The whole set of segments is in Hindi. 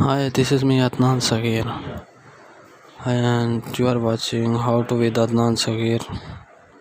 Hi, this is me Adnan Sagir, and you are watching How to with Adnan Sagir.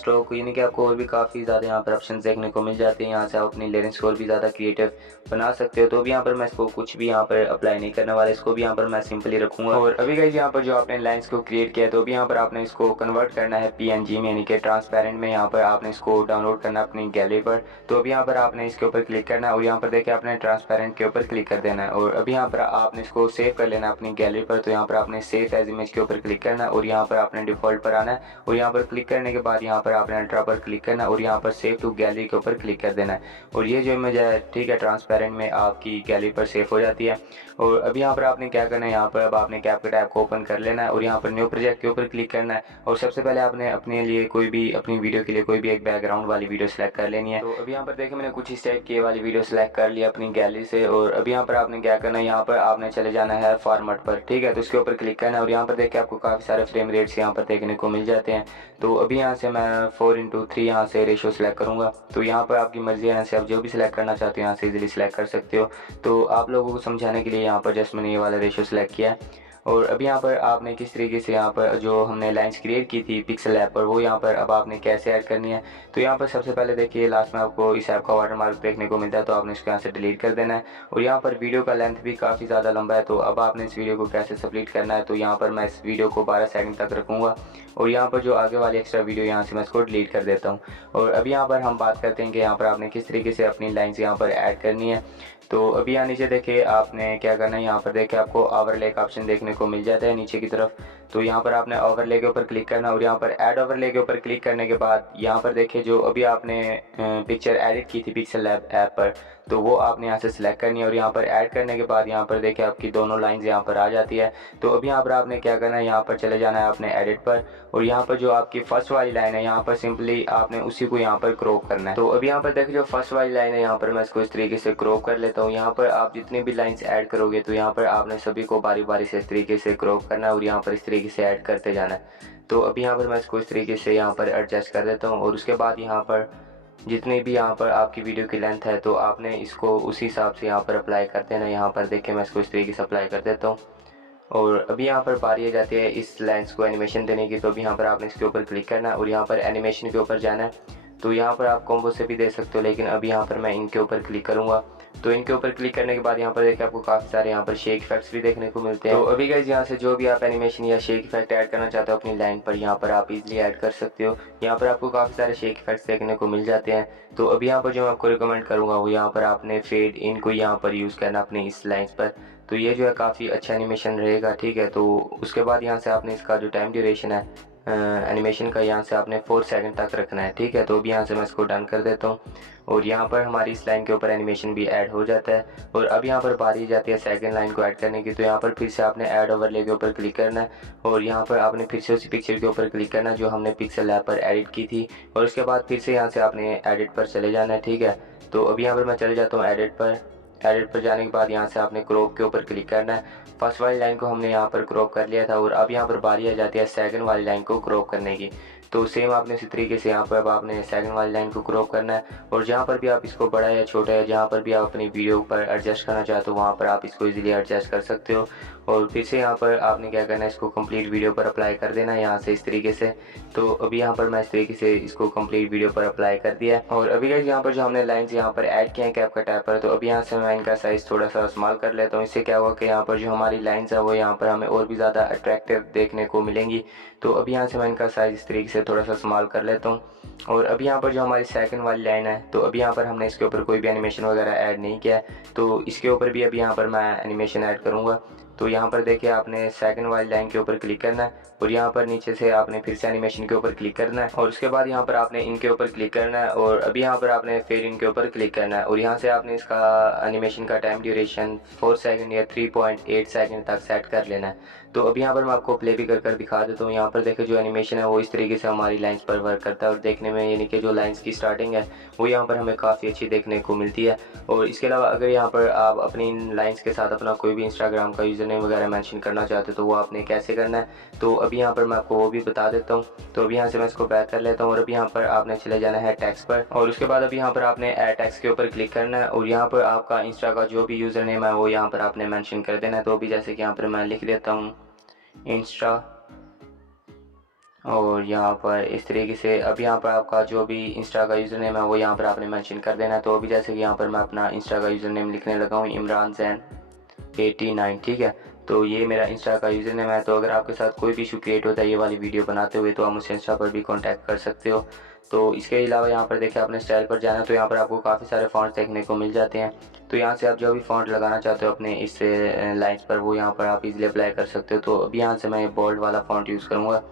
Stroke, यानी कि आपको और भी काफ़ी ज़्यादा यहाँ पर ऑप्शन देखने को मिल जाते हैं। यहाँ से आप अपनी लेयरिंग्स को और भी ज़्यादा क्रिएटिव बना सकते हो। तो अभी यहाँ पर मैं इसको कुछ भी यहाँ पर अप्लाई नहीं करने वाला, इसको भी यहाँ पर मैं सिंपली रखूँगा। और अभी गाइस यहाँ पर जो आपने लाइन्स को क्रिएट किया है, तो अभी यहाँ पर आपने इसको कन्वर्ट करना है PNG में, यानी कि ट्रांसपेरेंट में। यहाँ पर आपने इसको डाउनलोड करना है अपनी गैलरी पर। तो अभी यहाँ पर आपने इसके ऊपर क्लिक करना है और यहाँ पर देखिए आपने ट्रांसपेरेंट के ऊपर क्लिक कर देना है। और अभी यहाँ पर आपने इसको सेव कर लेना है अपनी गैलरी पर। तो यहाँ पर आपने सेव एज इमेज के ऊपर क्लिक करना है और यहाँ पर आपने डिफ़ॉल्ट पर आना है और यहाँ पर क्लिक करने के बाद यहाँ पर आपने अल्ट्रा पर क्लिक करना है और यहाँ पर सेव टू गैलरी के ऊपर क्लिक कर देना है। और ये जो इमेज है, ठीक है, ट्रांसपेरेंट में आपकी गैलरी पर सेव हो जाती है। और अभी यहाँ पर आपने क्या करना है, यहाँ पर अब आपने कैपकट ऐप को ओपन कर लेना है और यहाँ पर न्यू प्रोजेक्ट के ऊपर क्लिक करना है। और सबसे पहले आपने अपने लिए कोई भी, अपनी वीडियो के लिए कोई भी एक बैकग्राउंड वाली वीडियो सेलेक्ट कर लेनी है। तो अभी यहाँ पर देखिए मैंने कुछ इस टाइप की वाली वीडियो सेलेक्ट कर लिया अपनी गैलरी से। और अभी यहाँ पर आपने क्या करना है, यहाँ पर आपने चले जाना है फॉर्मेट पर, ठीक है। तो इसके ऊपर क्लिक करना है और यहाँ पर देखिए आपको काफ़ी सारे फ्रेम रेट्स यहाँ पर देखने को मिल जाते हैं। तो अभी यहाँ से मैं 4:3 यहाँ से रेशो सेलेक्ट करूँगा। तो यहाँ पर आपकी मर्जी है, यहाँ से आप जो भी सिलेक्ट करना चाहते हो यहाँ से इजीली सिलेक्ट कर सकते हो। तो आप लोगों को समझाने के लिए यहाँ पर जस्ट मैंने ये वाला रेशो सेलेक्ट किया है। और अभी यहाँ पर आपने किस तरीके से यहाँ पर जो हमने लाइंस क्रिएट की थी पिक्सल ऐप पर, वो यहाँ पर अब आपने कैसे ऐड करनी है। तो यहाँ पर सबसे पहले देखिए लास्ट में आपको इस ऐप का वाटरमार्क देखने को मिलता है, तो आपने इसको यहाँ से डिलीट कर देना है। और यहाँ पर वीडियो का लेंथ भी काफ़ी ज़्यादा लंबा है, तो अब आपने इस वीडियो को कैसे स्प्लिट करना है। तो यहाँ पर मैं इस वीडियो को 12 सेकंड तक रखूँगा और यहाँ पर जो आगे वाली एक्स्ट्रा वीडियो यहाँ से मैं इसको डिलीट कर देता हूँ। और अभी यहाँ पर हम बात करते हैं कि यहाँ पर आपने किस तरीके से अपनी लाइन्स यहाँ पर ऐड करनी है। तो अभी यहाँ नीचे देखिए आपने क्या करना है, यहाँ पर देखिए आपको ओवरले का ऑप्शन देखने को मिल जाता है नीचे की तरफ। तो यहाँ पर आपने ओवरले के ऊपर क्लिक करना और यहाँ पर ऐड ओवरले के ऊपर क्लिक करने के बाद यहाँ पर देखिए जो अभी आपने पिक्चर एडिट की थी पिक्सल ऐप पर, तो वो आपने यहाँ से सिलेक्ट करनी है। और यहाँ पर ऐड करने के बाद यहाँ पर देखिए आपकी दोनों लाइंस यहाँ पर आ जाती है। तो अभी यहाँ पर आपने क्या करना है, यहाँ पर चले जाना है अपने एडिट पर और यहाँ पर जो आपकी फर्स्ट वाली लाइन है यहाँ पर सिंपली आपने उसी को यहाँ पर क्रॉप करना है। तो अभी यहाँ पर देखिए जो फर्स्ट वाली लाइन है यहाँ पर मैं इसको इस तरीके से क्रॉप कर लेता हूँ। यहाँ पर आप जितनी भी लाइंस ऐड करोगे तो यहाँ पर आपने सभी को बारी बारी से इस तरीके से क्रॉप करना है और यहाँ पर इस तरीके से ऐड करते जाना है। तो अभी यहाँ पर मैं इसको इस तरीके से यहाँ पर एडजस्ट कर देता हूँ और उसके बाद यहाँ पर जितनी भी यहाँ पर आपकी वीडियो की लेंथ है तो आपने इसको उसी हिसाब से यहाँ पर अप्लाई कर देना। यहाँ पर देखिए मैं इसको इस तरीके से अप्लाई कर देता हूँ। और अभी यहाँ पर बारी आ जाती है इस लेंस को एनिमेशन देने की। तो अभी यहाँ पर आपने इसके ऊपर क्लिक करना है और यहाँ पर एनिमेशन के ऊपर जाना है। तो यहाँ पर आप कॉम्बो से भी दे सकते हो, लेकिन अभी यहाँ पर मैं इनके ऊपर क्लिक करूँगा। तो इनके ऊपर क्लिक करने के बाद यहाँ पर देखिए आपको काफ़ी सारे यहाँ पर शेक इफेक्ट्स भी देखने को मिलते हैं। तो अभी गाइस यहाँ से जो भी आप एनिमेशन या शेक इफेक्ट ऐड करना चाहते हो अपनी लाइन पर, यहाँ पर आप इजीली ऐड कर सकते हो। यहाँ पर आपको काफ़ी सारे शेक इफेक्ट्स देखने को मिल जाते हैं। तो अभी यहाँ पर जो मैं आपको रिकमेंड करूँगा वो यहाँ पर आपने फेड इन को यहाँ पर यूज़ करना अपनी इस लाइन्स पर। तो ये जो है काफ़ी अच्छा एनिमेशन रहेगा, ठीक है। तो उसके बाद यहाँ से आपने इसका जो टाइम ड्यूरेशन है एनिमेशन का यहाँ से आपने 4 सेकंड तक रखना है, ठीक है। तो अभी यहाँ से मैं इसको डन कर देता हूँ और यहाँ पर हमारी इस लाइन के ऊपर एनिमेशन भी ऐड हो जाता है। और अब यहाँ पर बारी जाती है सेकंड लाइन को ऐड करने की। तो यहाँ पर फिर से आपने ऐड ओवरले के ऊपर क्लिक करना है और यहाँ पर आपने फिर से उसी पिक्चर के ऊपर क्लिक करना जो हमने पिक्सल ऐप पर एडिट की थी। और उसके बाद फिर से यहाँ से आपने एडिट पर चले जाना है, ठीक है। तो अभी यहाँ पर मैं चले जाता हूँ एडिट पर जाने के बाद यहाँ से आपने क्रॉप के ऊपर क्लिक करना है। फर्स्ट वाली लाइन को हमने यहाँ पर क्रॉप कर लिया था और अब यहाँ पर बारी आ जाती है सेकंड वाली लाइन को क्रॉप करने की। तो सेम आपने इसी तरीके से यहाँ पर अब आपने सेकंड वाली लाइन को क्रॉप करना है और जहाँ पर भी आप इसको बड़ा या छोटा है, जहाँ पर भी आप अपनी वीडियो पर एडजस्ट करना चाहते हो वहाँ पर आप इसको इजीली एडजस्ट कर सकते हो। और फिर से यहाँ पर आपने क्या करना है, इसको कंप्लीट वीडियो पर अप्लाई कर देना है यहाँ से इस तरीके से। तो अभी यहाँ पर मैं इस तरीके से इसको कंप्लीट वीडियो पर अप्लाई कर दिया है। और अभी गाइस यहाँ पर जो हमने लाइंस यहाँ पर ऐड किए हैं कैपकट ऐप पर, तो अभी यहाँ से मैं इनका साइज़ थोड़ा सा स्मॉल कर लेता हूँ। इससे क्या होगा कि यहाँ पर जो हमारी लाइंस है वो यहाँ पर हमें और भी ज़्यादा अट्रैक्टिव देखने को मिलेंगी। तो अभी यहाँ से मैं इनका साइज़ इस तरीके से थोड़ा सा स्मॉल कर लेता हूँ। और अभी यहाँ पर जो हमारी सेकंड वाली लाइन है, तो अभी यहाँ पर हमने इसके ऊपर कोई भी एनिमेशन वगैरह ऐड नहीं किया है, तो इसके ऊपर भी अभी यहाँ पर मैं एनिमेशन ऐड करूँगा। तो यहाँ पर देखिए आपने सेकंड वाली लाइन के ऊपर क्लिक करना है और यहाँ पर नीचे से आपने फिर से एनिमेशन के ऊपर क्लिक करना है और उसके बाद यहाँ पर आपने इनके ऊपर क्लिक करना है और अभी यहाँ पर आपने फिर इनके ऊपर क्लिक करना है और यहाँ से आपने इसका एनिमेशन का टाइम ड्यूरेशन 4 सेकंड या 3.8 सेकंड तक सेट कर लेना है। तो अभी यहाँ पर मैं आपको प्ले भी कर दिखा देता हूँ। यहाँ पर देखिए जो एनिमेशन है वो इस तरीके से हमारी लाइंस पर वर्क करता है और देखने में यानी कि जो लाइंस की स्टार्टिंग है वो यहाँ पर हमें काफ़ी अच्छी देखने को मिलती है। और इसके अलावा अगर यहाँ पर आप अपनी लाइंस के साथ अपना कोई भी इंस्टाग्राम का यूज़र नेम वगैरह मेंशन करना चाहते हो तो वो आपने कैसे करना है, तो अभी यहाँ पर मैं आपको वो भी बता देता हूँ। तो अभी यहाँ से मैं इसको बैक कर लेता हूँ और अभी यहाँ पर आपने चले जाना है टेक्स्ट पर और उसके बाद अभी यहाँ पर आपने ऐड टेक्स्ट के ऊपर क्लिक करना है और यहाँ पर आपका इंस्टा का जो भी यूज़र नेम है वो यहाँ पर आपने मेंशन कर देना है। तो अभी जैसे कि यहाँ पर मैं लिख देता हूँ इंस्टा और यहाँ पर इस तरीके से अब यहाँ पर आपका जो भी इंस्टा का यूज़र नेम है वो यहाँ पर आपने मेंशन कर देना है। तो अभी जैसे कि यहाँ पर मैं अपना इंस्टा का यूज़र नेम लिखने लगा हूँ, इमरान ज़ैन 89, ठीक है। तो ये मेरा इंस्टा का यूज़र नेम है। तो अगर आपके साथ कोई भी इशू क्रिएट होता है ये वाली वीडियो बनाते हुए तो आप मुझसे इंस्टा पर भी कांटेक्ट कर सकते हो। तो इसके अलावा यहाँ पर देखिए आपने स्टाइल पर जाना है तो यहाँ पर आपको काफ़ी सारे फ़ॉन्ट्स देखने को मिल जाते हैं। तो यहाँ से आप जो भी फ़ॉन्ट लगाना चाहते हो अपने इस लाइन्स पर वो यहाँ पर आप इजीली अप्लाई कर सकते हो। तो अभी यहाँ से मैं बोल्ड वाला फ़ॉन्ट यूज़ करूँगा।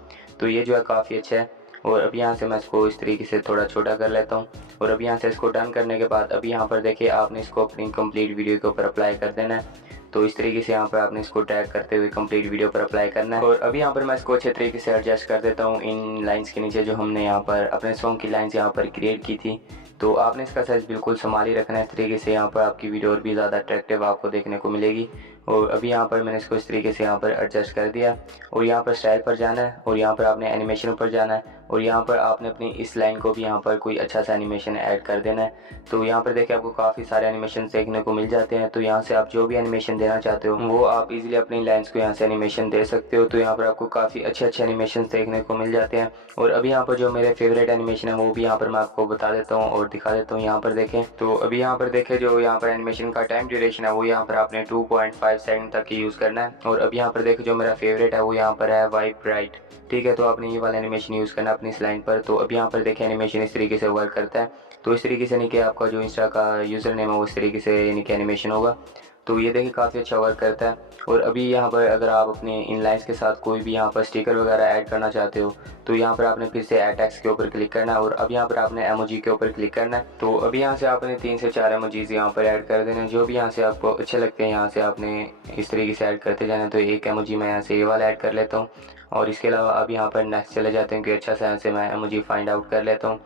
तो ये जो है काफ़ी अच्छा है। और अभी यहाँ से मैं इसको इस तरीके से थोड़ा छोटा कर लेता हूँ। और अभी यहाँ से इसको डन करने के बाद अभी यहाँ पर देखिए आपने इसको अपनी कंप्लीट वीडियो के ऊपर अप्लाई कर देना है। तो इस तरीके से यहाँ पर आपने इसको टैग करते हुए कंप्लीट वीडियो पर अप्लाई करना है। और अभी यहाँ पर मैं इसको अच्छे तरीके से एडजस्ट कर देता हूँ इन लाइंस के नीचे जो हमने यहाँ पर अपने सॉन्ग की लाइंस यहाँ पर क्रिएट की थी। तो आपने इसका साइज़ बिल्कुल संभाल ही रखना है। इस तरीके से यहाँ पर आपकी वीडियो और भी ज़्यादा अट्रैक्टिव आपको देखने को मिलेगी। और अभी यहाँ पर मैंने इसको इस तरीके से यहाँ पर एडजस्ट कर दिया। और यहाँ पर स्टाइल पर जाना है और यहाँ पर आपने एनिमेशन पर जाना है और यहाँ पर आपने अपनी इस लाइन को भी यहाँ पर कोई अच्छा सा एनिमेशन ऐड कर देना है। तो यहाँ पर देखिए आपको काफ़ी सारे एनिमेशन देखने को मिल जाते हैं। तो यहाँ से आप जो भी एनिमेशन देना चाहते हो वो आप इजीली अपनी लाइन्स को यहाँ से एनिमेशन दे सकते हो। तो यहाँ पर आपको काफ़ी अच्छे एनिमेशन देखने को मिल जाते हैं। और अभी यहाँ पर जो मेरे फेवरेट एनिमेशन है वो भी यहाँ पर मैं आपको बता देता हूँ और दिखा देता हूँ। यहाँ पर देखें तो अभी यहाँ पर देखें जो यहाँ पर एनिमेशन का टाइम ड्यूरेशन है वो यहाँ पर आपने 2.5 सेकंड तक ही यूज़ करना है। और अभी यहाँ पर देखें जो मेरा फेवरेट है वो यहाँ पर है वाइप राइट, ठीक है। तो आपने ये वाला एनिमेशन यूज़ करना है अपनी इस लाइन पर। तो अभी यहाँ पर देखें एनिमेशन इस तरीके से वर्क करता है। तो इस तरीके से यानी कि आपका जो इंस्टा का यूज़र नेम है वो इस तरीके से यानी कि एनिमेशन होगा। तो ये देखिए काफ़ी अच्छा वर्क करता है। और अभी यहाँ पर अगर आप अपने इन लाइन्स के साथ कोई भी यहाँ पर स्टिकर वगैरह ऐड करना चाहते हो तो यहाँ पर आपने फिर से ऐड टेक्स्ट के ऊपर क्लिक करना है और अब यहाँ पर आपने एमोजी के ऊपर क्लिक करना है। तो अभी यहाँ से आपने 3 से 4 एमोजीज यहाँ पर ऐड कर देना है जो भी यहाँ से आपको अच्छे लगते हैं। यहाँ से आपने इस तरीके से ऐड करते जाना। तो एक एमोजी मैं यहाँ से ये वाला ऐड कर लेता हूँ। और इसके अलावा अब यहाँ पर नेक्स्ट चले जाते हैं कि अच्छा सा यहाँ से मैं एमोजी फाइंड आउट कर लेता हूँ।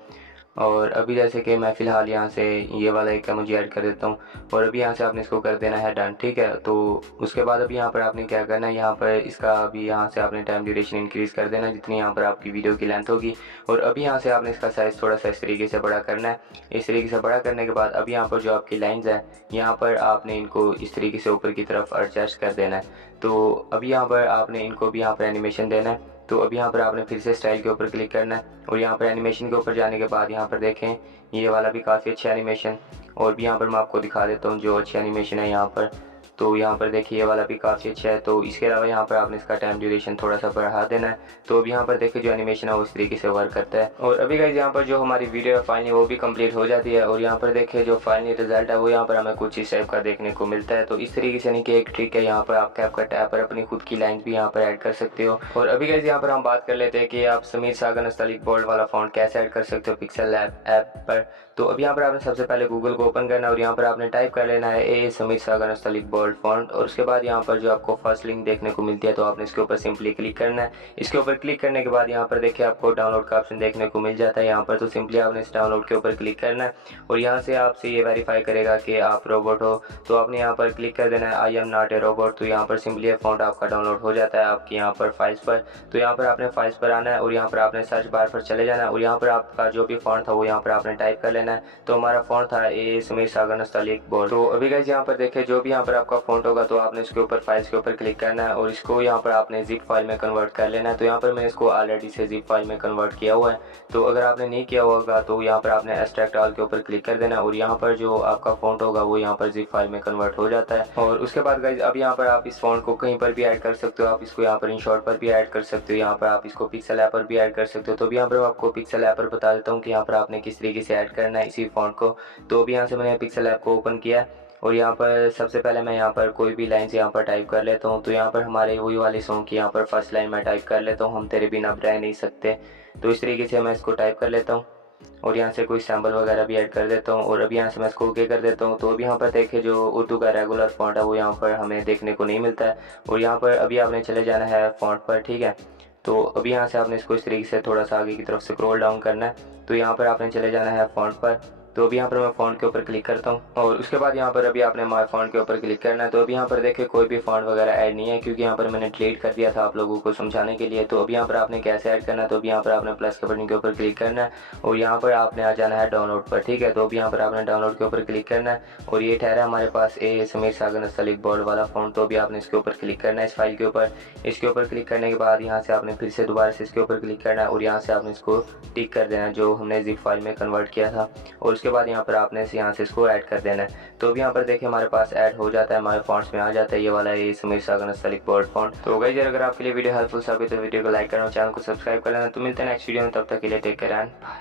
और अभी जैसे कि मैं फ़िलहाल यहाँ से ये वाला एक एमोजी ऐड कर देता हूँ। और अभी यहाँ से आपने इसको कर देना है डन, ठीक है। तो उसके बाद अभी यहाँ पर आपने क्या करना है, यहाँ पर इसका अभी यहाँ से आपने टाइम ड्यूरेशन इंक्रीज़ कर देना जितनी यहाँ पर आपकी वीडियो की लेंथ होगी। और अभी यहाँ से आपने इसका साइज़ थोड़ा सा इस तरीके से बड़ा करना है। इस तरीके से बड़ा करने के बाद अभी यहाँ पर जो आपकी लाइन्स हैं यहाँ पर आपने इनको इस तरीके से ऊपर की तरफ एडजस्ट कर देना है। तो अभी यहाँ पर आपने इनको भी यहाँ पर एनिमेशन देना है। तो अभी यहाँ पर आपने फिर से स्टाइल के ऊपर क्लिक करना है और यहाँ पर एनिमेशन के ऊपर जाने के बाद यहाँ पर देखें ये वाला भी काफ़ी अच्छा एनिमेशन। और भी यहाँ पर मैं आपको दिखा देता हूँ जो अच्छी एनिमेशन है यहाँ पर। तो यहाँ पर देखिए ये वाला भी काफ़ी अच्छा है। तो इसके अलावा यहाँ पर आपने इसका टाइम ड्यूरेशन थोड़ा सा बढ़ा देना है। तो अभी यहाँ पर देखिए जो एनिमेशन है वो इस तरीके से वर्क करता है। और अभी गाइस यहाँ पर जो हमारी वीडियो फाइनली वो भी कंप्लीट हो जाती है। और यहाँ पर देखिए जो फाइनली रिजल्ट है वो यहाँ पर हमें कुछ इस टाइप का देखने को मिलता है। तो इस तरीके से यानी कि एक ट्रिक है, यहाँ पर आप कैपकट ऐप पर अपनी खुद की लाइन्स भी यहाँ पर ऐड कर सकते हो। और अभी गाइस यहाँ पर हम बात कर लेते हैं कि आप समीर सागर नस्तालिक बोल्ड वाला फॉन्ट कैसे ऐड कर सकते हो पिक्सल ऐप पर। तो अभी यहाँ पर आपने सबसे पहले गूगल को ओपन करना है और यहाँ पर आपने टाइप कर लेना है ए समीर सागर नस्तालिक बोल्ड फॉन्ट। और उसके बाद यहाँ पर जो आपको फर्स्ट लिंक देखने को मिलती है तो आपने इसके ऊपर सिंपली क्लिक करना है। इसके ऊपर क्लिक करने के बाद यहाँ पर देखिए आपको डाउनलोड का ऑप्शन देखने को मिल जाता है यहाँ पर। तो सिंपली आपने इस डाउनलोड के ऊपर क्लिक करना है और यहाँ से आपसे ये वेरीफाई करेगा कि आप रोबोट हो। तो आपने यहाँ पर क्लिक कर देना है I am not a robot. तो यहाँ पर सिंपली ये फॉन्ट आपका डाउनलोड हो जाता है आपकी यहाँ पर फाइल्स पर। तो यहाँ पर आपने फाइल्स पर आना है और यहाँ पर आपने सर्च बार पर चले जाना है और यहाँ पर आपका जो भी फॉन्ट था वो यहाँ पर आपने टाइप कर लेना है। तो हमारा फॉन्ट था ए समीर सागर नस्तालिक बोल्ड। तो अभी गाइस यहाँ पर देखें जो भी यहाँ पर आपका फॉन्ट होगा तो आपने इसके ऊपर फाइल्स के ऊपर क्लिक करना है और इसको यहाँ पर आपने जिप फाइल में कन्वर्ट कर लेना है। तो यहाँ पर मैंने इसको ऑलरेडी से जिप फाइल में कन्वर्ट किया हुआ है। तो अगर आपने नहीं किया होगा तो यहाँ पर आपने एक्सट्रैक्ट ऑल के ऊपर क्लिक कर देना और यहाँ पर जो आपका फॉन्ट होगा वो यहाँ पर जिप फाइल में कन्वर्ट हो जाता है। और उसके बाद गाइस अब यहाँ पर आप इस फॉन्ट को कहीं पर भी ऐड कर सकते हो। आप इसको यहाँ पर इन शॉर्ट पर भी ऐड कर सकते हो, यहाँ पर आप इसको पिक्सल ऐप पर भी ऐड कर सकते हो। तो यहाँ पर मैं आपको पिक्सल ऐप पर बता देता हूँ कि यहाँ पर आपने किस तरीके से ऐड करना है इसी फॉन्ट को। तो अभी यहाँ से मैंने पिक्सल ऐप को ओपन किया और यहाँ पर सबसे पहले मैं यहाँ पर कोई भी लाइन्स यहाँ पर टाइप कर लेता हूँ। तो यहाँ पर हमारे वही वाले सॉन्ग की यहाँ पर फर्स्ट लाइन मैं टाइप कर लेता हूँ, हम तेरे बिना अब रह नहीं सकते। तो इस तरीके से मैं इसको टाइप कर लेता हूँ और यहाँ से कोई सैम्पल वगैरह भी ऐड कर देता हूँ और अभी यहाँ से मैं इसको ओके कर देता हूँ। तो अभी यहाँ पर देखिए जो उर्दू का रेगुलर फॉन्ट है वो यहाँ पर हमें देखने को नहीं मिलता है और यहाँ पर अभी आपने चले जाना है फॉन्ट पर, ठीक है। तो अभी यहाँ से आपने इसको इस तरीके से थोड़ा सा आगे की तरफ स्क्रॉल डाउन करना है। तो यहाँ पर आपने चले जाना है फॉन्ट पर तो अभी यहाँ पर मैं फ़ॉन्ट के ऊपर क्लिक करता हूँ और उसके बाद यहाँ पर अभी आपने माय फ़ॉन्ट के ऊपर क्लिक करना है। तो अभी यहाँ पर देखिए कोई भी फ़ॉन्ट वगैरह ऐड नहीं है, क्योंकि यहाँ पर मैंने डिलीट कर दिया था आप लोगों को समझाने के लिए। तो अभी यहाँ पर आपने कैसे ऐड करना है, तो अभी यहाँ पर आपने प्लस के बटन के ऊपर क्लिक करना है और यहाँ पर आपने आ जाना है डाउनलोड पर, ठीक है। तो अभी यहाँ पर आपने डाउनलोड के ऊपर क्लिक करना है और ये ठहरा हमारे पास ए समीर सागर नस्तलीक बोर्ड वाला फ़ॉन्ट। तो अभी आपने इसके ऊपर क्लिक करना है, इस फाइल के ऊपर। इसके ऊपर क्लिक करने के बाद यहाँ से आपने फिर से दोबारा से इसके ऊपर क्लिक करना है और यहाँ से आपने इसको टिक कर देना है जो हमने ज़िप फाइल में कन्वर्ट किया था, और उसके बाद यहाँ पर आपने यहाँ से इसको ऐड कर देना है। तो अभी यहाँ पर देखिए हमारे पास ऐड हो जाता है, हमारे फॉन्ट्स में आ जाता है ये वाला ये समीर सागर नस्तलीक बोर्ड फॉन्ट। तो गाइस अगर आपके लिए वीडियो हेल्पफुल साबित तो वीडियो को लाइक करना और चैनल को सब्सक्राइब कर लेना। तो मिलते हैं नेक्स्ट वीडियो में, तब तक के लिए टेक केयर एंड बाय।